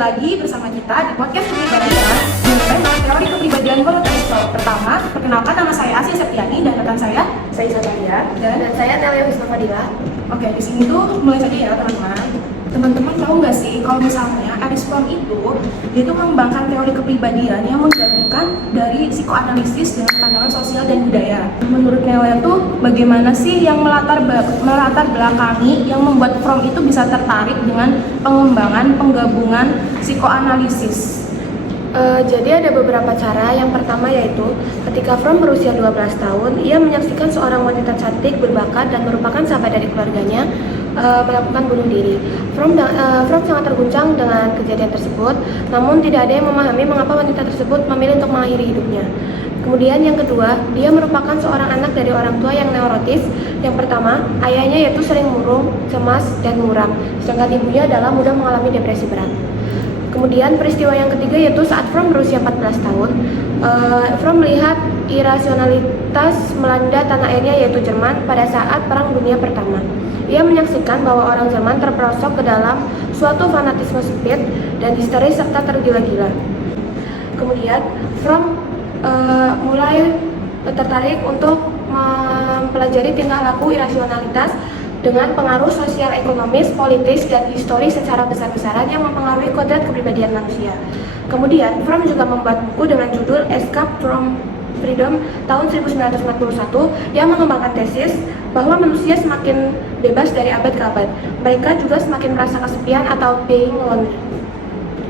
lagi bersama kita di podcast kepribadian dengan tema teori kepribadian monotipe. Pertama, perkenalkan, nama saya Asia Septiani dan rekan saya Zakaria dan saya Nelia Wisnu Fadila. Oke, di sini tuh mulai saja ya teman-teman. Teman-teman tahu nggak sih kalau misalnya Erich Fromm itu dia itu mengembangkan teori kepribadian yang menggabungkan dari psikoanalisis dengan pandangan sosial dan budaya. Menurut Nelia tuh bagaimana sih yang melatar belakangi yang membuat Fromm itu bisa tertarik dengan pengembangan penggabungan psikoanalisis? Jadi ada beberapa cara. Yang pertama yaitu ketika Fromm berusia 12 tahun, ia menyaksikan seorang wanita cantik, berbakat, dan merupakan sahabat dari keluarganya melakukan bunuh diri. Fromm sangat terguncang dengan kejadian tersebut, namun tidak ada yang memahami mengapa wanita tersebut memilih untuk mengakhiri hidupnya. Kemudian yang kedua, dia merupakan seorang anak dari orang tua yang neurotis. Yang pertama, ayahnya yaitu sering murung, cemas, dan muram, sedangkan ibunya adalah mudah mengalami depresi berat. Kemudian peristiwa yang ketiga yaitu saat Fromm berusia 14 tahun, Fromm melihat irasionalitas melanda tanah airnya yaitu Jerman pada saat Perang Dunia Pertama. Ia menyaksikan bahwa orang Jerman terperosok ke dalam suatu fanatisme sempit dan histeris serta tergila-gila. Kemudian Fromm mulai tertarik untuk mempelajari tingkah laku irasionalitas dengan pengaruh sosial, ekonomis, politis, dan historis secara besar-besaran yang mempengaruhi kodrat kepribadian manusia. Kemudian, Fromm juga membuat buku dengan judul Escape from Freedom tahun 1941 yang mengembangkan tesis bahwa manusia semakin bebas dari abad ke abad. Mereka juga semakin merasa kesepian atau being lonely.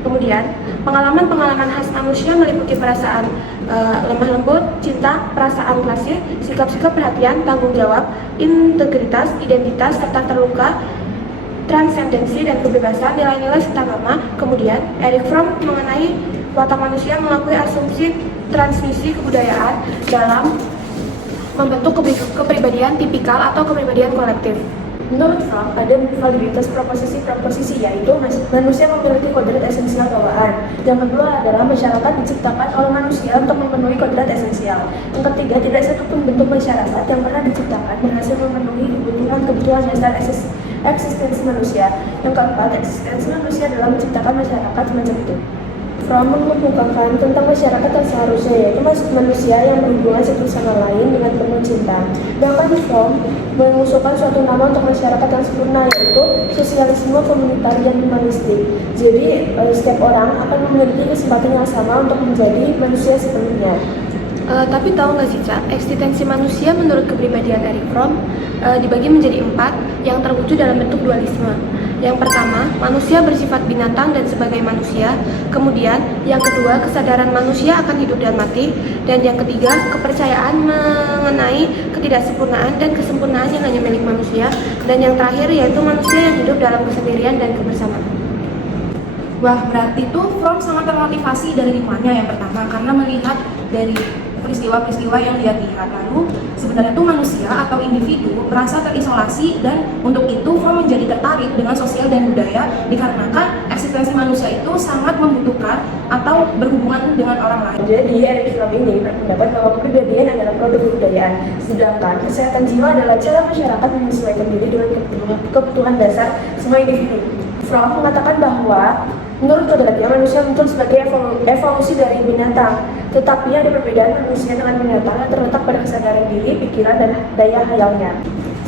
Kemudian, pengalaman-pengalaman khas manusia meliputi perasaan lemah lembut, cinta, perasaan klasik, sikap-sikap perhatian, tanggung jawab, integritas, identitas, serta terluka, transendensi dan kebebasan, nilai-nilai serta norma. Kemudian, Erich Fromm mengenai watak manusia mengakui asumsi transmisi kebudayaan dalam membentuk kepribadian tipikal atau kepribadian kolektif. Menurut Fromm, ada validitas proposisi yaitu manusia memiliki kodrat esensial bawaan. Yang kedua adalah masyarakat diciptakan oleh manusia untuk memenuhi kodrat esensial. Yang ketiga, tidak satu pun bentuk masyarakat yang pernah diciptakan berhasil memenuhi kebutuhan dasar eksistensi manusia. Yang keempat, eksistensi manusia adalah menciptakan masyarakat semacam itu. Fromm mengemukakan tentang masyarakat yang seharusnya, yaitu manusia yang berhubungan satu sama lain dengan penuh cinta. Bahkan Fromm mengusulkan suatu nama untuk masyarakat yang sempurna, yaitu sosialisme komunitarian humanistik. Jadi setiap orang akan memiliki kesempatan yang sama untuk menjadi manusia sepenuhnya. Tapi tahu nggak sih, Cak, eksistensi manusia menurut kepribadian Erich Fromm dibagi menjadi 4 yang terwujud dalam bentuk dualisme. Yang pertama, manusia bersifat binatang dan sebagai manusia. Kemudian, yang kedua, kesadaran manusia akan hidup dan mati. Dan yang ketiga, kepercayaan mengenai ketidaksempurnaan dan kesempurnaan yang hanya milik manusia. Dan yang terakhir, yaitu manusia yang hidup dalam kesendirian dan kebersamaan. Wah, berarti tuh Fromm sangat termotivasi dari lingkungannya yang pertama karena melihat dari peristiwa-peristiwa yang dia lihat. Lalu sebenarnya tuh manusia atau individu merasa terisolasi dan untuk itu Fromm menjadi tertarik dengan sosial dan budaya dikarenakan eksistensi manusia itu sangat membutuhkan atau berhubungan dengan orang lain. Jadi Erich Fromm ini berpendapat bahwa kepribadian adalah produk kebudayaan, sedangkan kesehatan jiwa adalah cara masyarakat menyesuaikan diri dengan kebutuhan dasar semua individu. Fromm mengatakan bahwa menurut kodratnya manusia muncul sebagai evolusi dari binatang, tetapi ada perbedaan manusia dengan binatang yang terletak pada kesadaran diri, pikiran, dan daya hayalnya.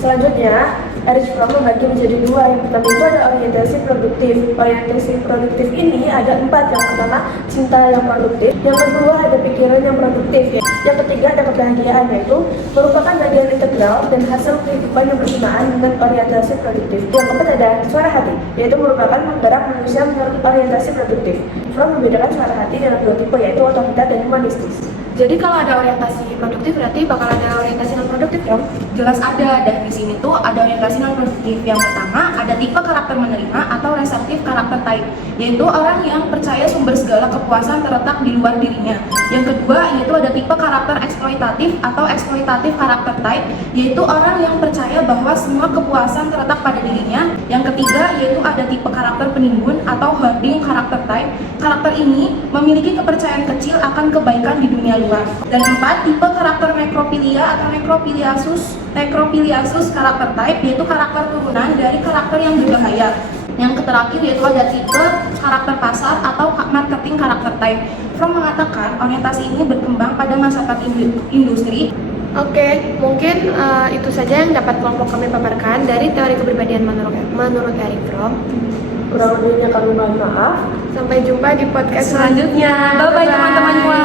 Selanjutnya, Erich Fromm membagi menjadi 2. Yang pertama itu ada orientasi produktif. Orientasi produktif ini ada 4. Yang pertama, cinta yang produktif. Yang kedua, ada pikiran yang produktif. Yang ketiga, ada kebahagiaan, yaitu merupakan bagian integral dan hasil kehidupan yang bersamaan dengan orientasi produktif. Yang keempat ada suara hati, yaitu merupakan penggerak manusia menurut orientasi produktif. Fromm membedakan suara hati dalam 2 tipe, yaitu otoriter dan humanistis. Jadi kalau ada orientasi produktif berarti bakal ada orientasi non produktif dong? Jelas ada, dan di sini tuh ada orientasi non produktif. Yang pertama ada tipe karakter menerima atau reseptif karakter type, yaitu orang yang percaya sumber segala kepuasan terletak di luar dirinya. Yang kedua yaitu ada tipe karakter eksploitatif atau eksploitatif karakter type, yaitu orang yang percaya bahwa semua kepuasan terletak pada dirinya. Yang ketiga yaitu ada tipe karakter penimbun atau hoarding karakter type. Karakter ini memiliki kepercayaan kecil akan kebaikan di dunia luar. Dan 4, tipe karakter nekrofilia atau nekrophiliasus karakter type, yaitu karakter turunan dari karakter yang berbahaya. Yang terakhir yaitu ada tipe karakter pasar atau marketing karakter type. Fromm mengatakan orientasi ini berkembang pada masyarakat industri. Oke, mungkin itu saja yang dapat kelompok kami paparkan dari teori kepribadian menurut Erich Fromm. Kurang lebihnya kami mohon maaf. Sampai jumpa di podcast Selanjutnya, bye-bye teman-teman semua.